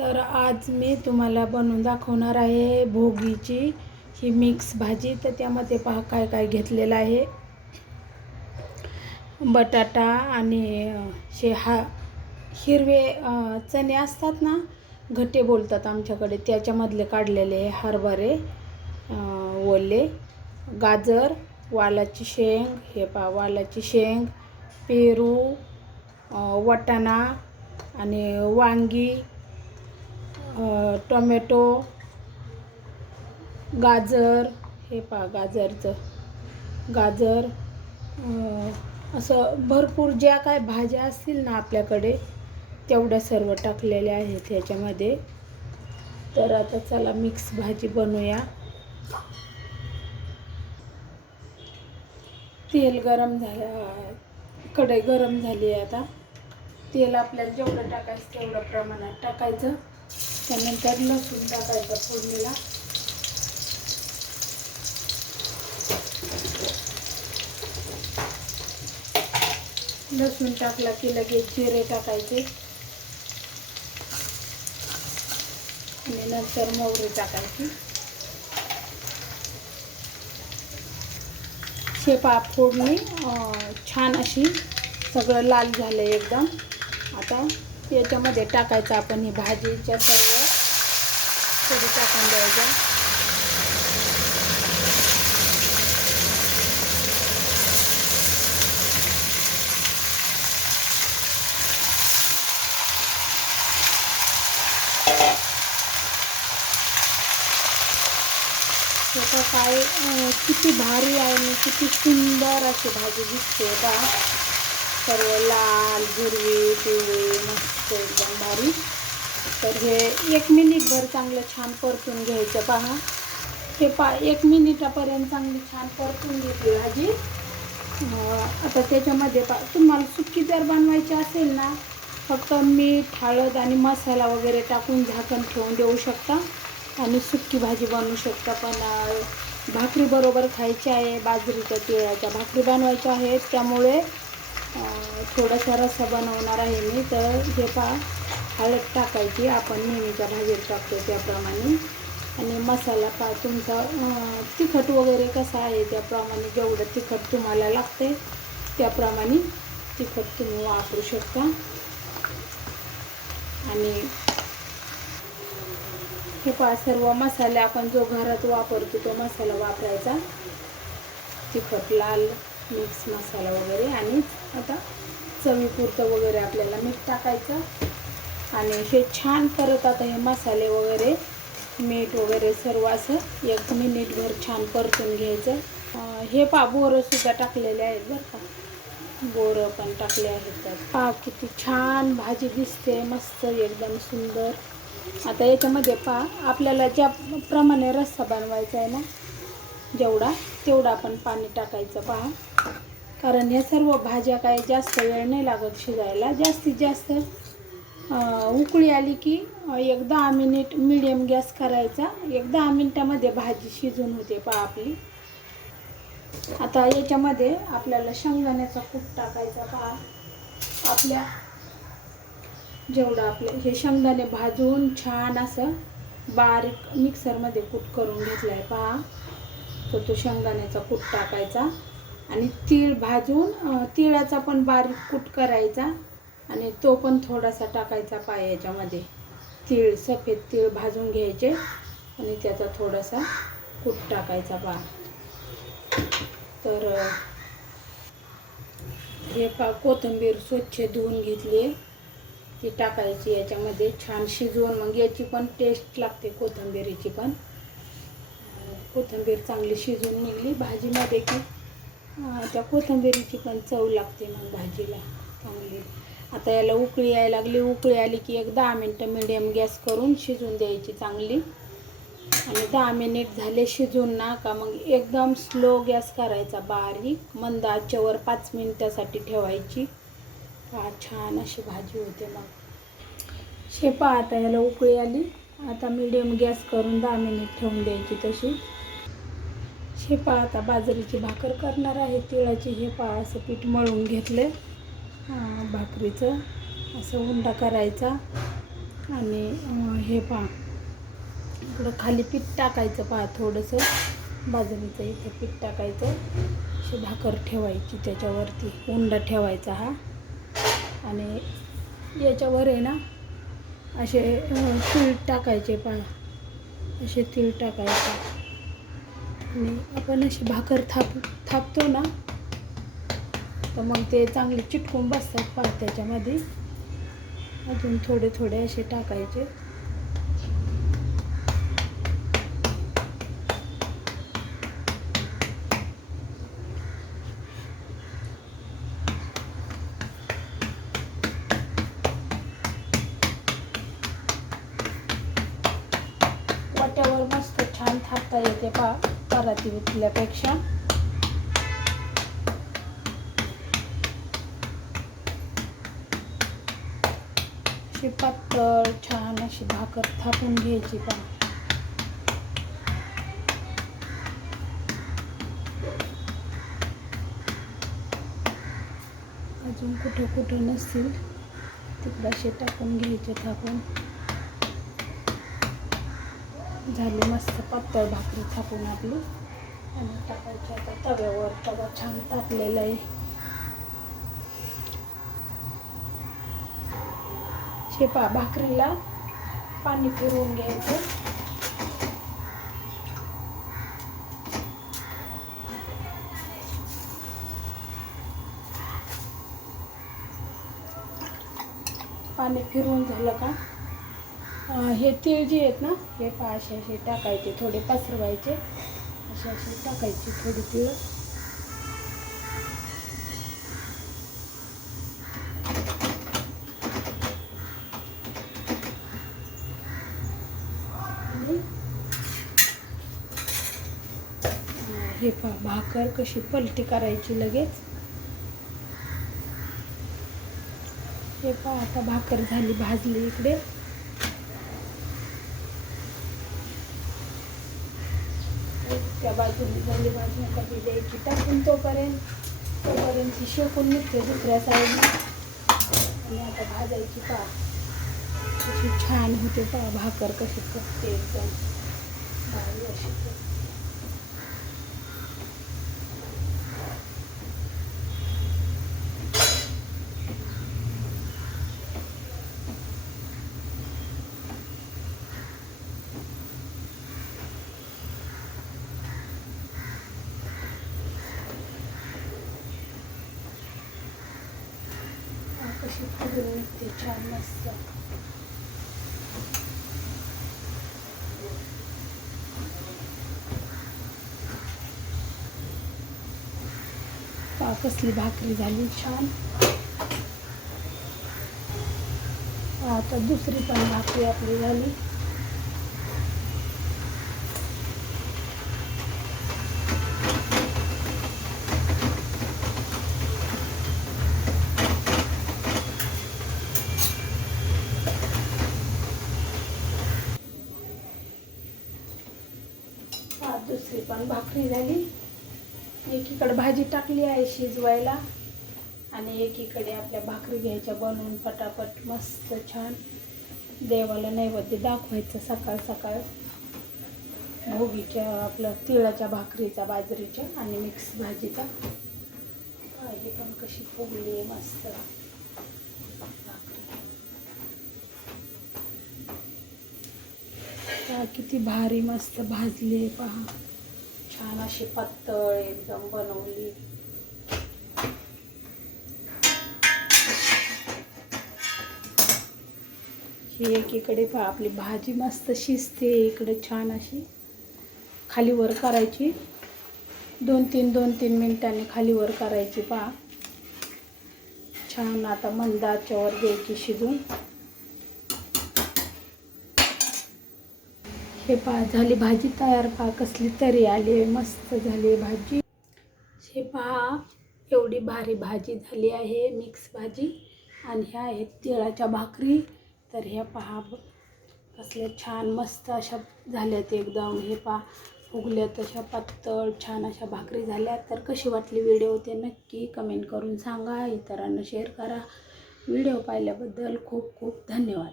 तर आज मी तुम्हाला बनवून दाखवणार आहे भोगीची ही मिक्स भाजी। तर त्यामध्ये पहा काय काय घेतलेलं आहे। बटाटा आणि हिरवे चणे असतात ना, घट्टे बोलतात आमच्याकडे, त्याच्यामधले काढलेले हरभरे ओले, गाजर, वालाची शेंग, हे पहा वालाची शेंग, पेरू, वाटाणा आणि वांगी, टोमॅटो, गाजर, हे पहा गाजर, असं भरपूर ज्या काय भाज्या असतील ना आपल्याकडे तेवढ्या सर्व टाकलेल्या आहेत ह्याच्यामध्ये। तर आता चला मिक्स भाजी बनवूया। तेल गरम झालं, कढई गरम झाली आहे। आता तेल आपल्याला जेवढं टाकायचं तेवढं प्रमाणात टाकायचं। त्यानंतर लसूण टाकायचं फोडणीला। लसूण टाकला की लगेच जिरे टाकायचे आणि नंतर मोहरी टाकायची। शेपा फोडणी छान अशी सगळं लाल झालं एकदम। आता याच्यामध्ये टाकायचं आपण ही भाजीच्या सर्व थोडी टाकून द्यायचं। त्याचा काय किती भारी आहे आणि किती सुंदर अशी भाजी दिसते बा। सर्व लाल हिरवी पिवळी मस्त एकदम भारी। तर हे 1 मिनिटभर चांगलं छान परतून घ्यायचं पहा। हे 1 मिनिटापर्यंत चांगली छान परतून घेतली भाजी। आता त्याच्यामध्ये तुम्हाला सुकी जर बनवायची असेल ना, फक्त मीठ, हळद आणि मसाला वगैरे टाकून झाकण ठेवून देऊ शकता आणि सुकी भाजी बनवू शकता। पण भाकरी बरोबर खायची आहे, बाजरीच्या तिळाच्या भाकरी बनवायच्या आहेत, त्यामुळे थोडासा रस्सा बनवणार आहे मी। तर हे पहा हळद टाकायची आपण नेहमीच्या भाजीत टाकतो त्याप्रमाणे, आणि मसाला पहा तुमचा तिखट वगैरे कसा आहे त्याप्रमाणे, जेवढं तिखट तुम्हाला लागते त्याप्रमाणे तिखट तुम्ही वापरू शकता। आणि हे पहा सर्व मसाले आपण जो घरात वापरतो तो मसाला वापरायचा, तिखट लाल मिक्स मसाला वगैरे। आणि आता चवीपुरतं वगैरे आपल्याला मीठ टाकायचं आणि हे छान परत आता हे मसाले वगैरे मीठ वगैरे सर्व असं 1 मिनिटभर छान परतून घ्यायचं। हे पहा बोरंसुद्धा टाकलेले आहेत बरं का, बोरं पण टाकले आहेत त्यात। पहा किती छान भाजी दिसते, मस्त एकदम सुंदर। आता याच्यामध्ये पहा आपल्याला ज्या प्रमाणे रस्सा बनवायचा आहे ना, तेवढा आपण पाणी टाकायचं पहा। कारण या सर्व भाज्या काय जास्त वेळ नाही लागत शिजायला। जास्तीत जास्त उकळी आली की 1-10 मिनिट मीडियम गॅस करायचा, 1-10 मिनिटामध्ये भाजी शिजून होते पहा आपली। आता याच्यामध्ये आपल्याला शेंगदाण्याचा कूट टाकायचा पहा। आपल्या जेवढं आपले हे शेंगदाणे भाजून छान असं बारीक मिक्सरमध्ये कूट करून घेतलं आहे पहा। तर तो शेंगदाण्याचा कूट टाकायचा आणि तीळ भाजून तिळाचा पण बारीक कूट करायचा आणि तो पण थोडासा टाकायचा पहा याच्यामध्ये। तीळ, सफेद तीळ भाजून घ्यायचे आणि त्याचा थोडासा कूट टाकायचा पहा। तर हे पहा कोथिंबीर स्वच्छ धुवून घेतली, ती टाकायची याच्यामध्ये छान शिजवून, मग याची पण टेस्ट लागते कोथिंबीरीची पण। कोथिंबीर चांगली शिजून निघली भाजीमध्ये की त्या कोथिंबीरीची पण चव लागते मग भाजीला चांगली। आता याला उकळी यायला लागली, उकळी आली की 1-10 मिनिटं मीडियम गॅस करून शिजून द्यायची चांगली। आणि 10 मिनिट झाले शिजून ना का मग एकदम स्लो गॅस करायचा, बारीक मंद आचेवर 5 मिनिटासाठी ठेवायची। छान अशी भाजी होते मग। शेपा आता याला उकळी आली, आता मीडियम गॅस करून 10 मिनिट ठेवून द्यायची तशी। शेपा आता बाजरीची भाकर करणार आहे तिळाची। हे पहा असं पीठ मळून घेतले भाकरीचं, असं उंडा करायचा आणि हे पहा इकडं खाली पीठ टाकायचं पहा, थोडंसं बाजरीचं इथं पीठ टाकायचं, अशी भाकर ठेवायची त्याच्यावरती, उंडा ठेवायचा हा. आणि याच्यावर आहे ना असे तीळ टाकायचे पहा, असे तीळ टाकायचे. आणि आपण अशी भाकर थापतो ना, तर मग ते चांगले चिटकून बसतात पहा त्याच्यामध्ये. अजून थोडे थोडे असे टाकायचे. वाट्यावर मस्त छान थापता येते पहा पराती विकल्यापेक्षा. अशी पातळ छान अशी भाकर थापून घ्यायची पहा. अजून कुठं कुठं नसतील तिकडं असे टाकून घ्यायचे थापून. झाली मस्त पातळ भाकरी थापून आपली. आणि टाकायची आता तव्यावर. तवा छान तापलेला आहे. शेपा भाकरीला पाणी फिरवून घ्यायचं. पाणी फिरवून झालं का हे तीळ जे आहेत ना, हे पहा असे असे टाकायचे, थोडे पसरवायचे, असे असे टाकायचे थोडी तीळ. हे पहा भाकर कशी पलटी करायची लगेच. हे पहा आता भाकर झाली भाजली. इकडे त्या बाजूने झाली भाजून कधी द्यायची टाकून तोपर्यंत ती शेकून निघते दुसऱ्या साईडला. आणि आता भाजायची पहा कशी छान होते पहा भाकर कशी फुगते एकदम भारी अशी. कशी फुगून निघते छान मस्त. पहा कसली भाकरी झाली छान. आता दुसरी पण भाकरी आपली झाली. दुसरी पण भाकरी झाली. एकीकडे भाजी टाकली आहे शिजवायला आणि एकीकडे आपल्या भाकरी घ्यायच्या बनवून पटापट मस्त छान देवाला नैवेद्य दाखवायचं सकाळ सकाळ. भोगीच्या आपल्या तिळाच्या भाकरीचा, बाजरीच्या आणि मिक्स भाजीचा. भाजी पण कशी फुगली आहे मस्त भाकरी. किती भारी मस्त भाजली आहे पहा. छान अशी पातळ एकदम बनवली. ही एकीकडे पहा आपली भाजी मस्त शिजते. इकडे छान अशी खाली वर करायची. 2-3 मिनिटांनी खाली वर करायची पहा. छान आता मंद आचेवर द्यायची शिजून. हे पहा झाली भाजी तयार. पहा कसली तरी आली, मस्त झाली भाजी. हे पहा एवढी भारी भाजी झाली आहे, मिक्स भाजी. आणि ह्या आहेत तिळाच्या भाकरी. तर ह्या पहा कसल्या छान मस्त अशा झाल्यात एकदम. हे पहा फुगल्यात अशा पातळ छान अशा भाकरी झाल्या. तर कशी वाटली व्हिडिओ ते नक्की कमेंट करून सांगा. इतरांना शेअर करा. व्हिडिओ पाहिल्याबद्दल खूप खूप धन्यवाद.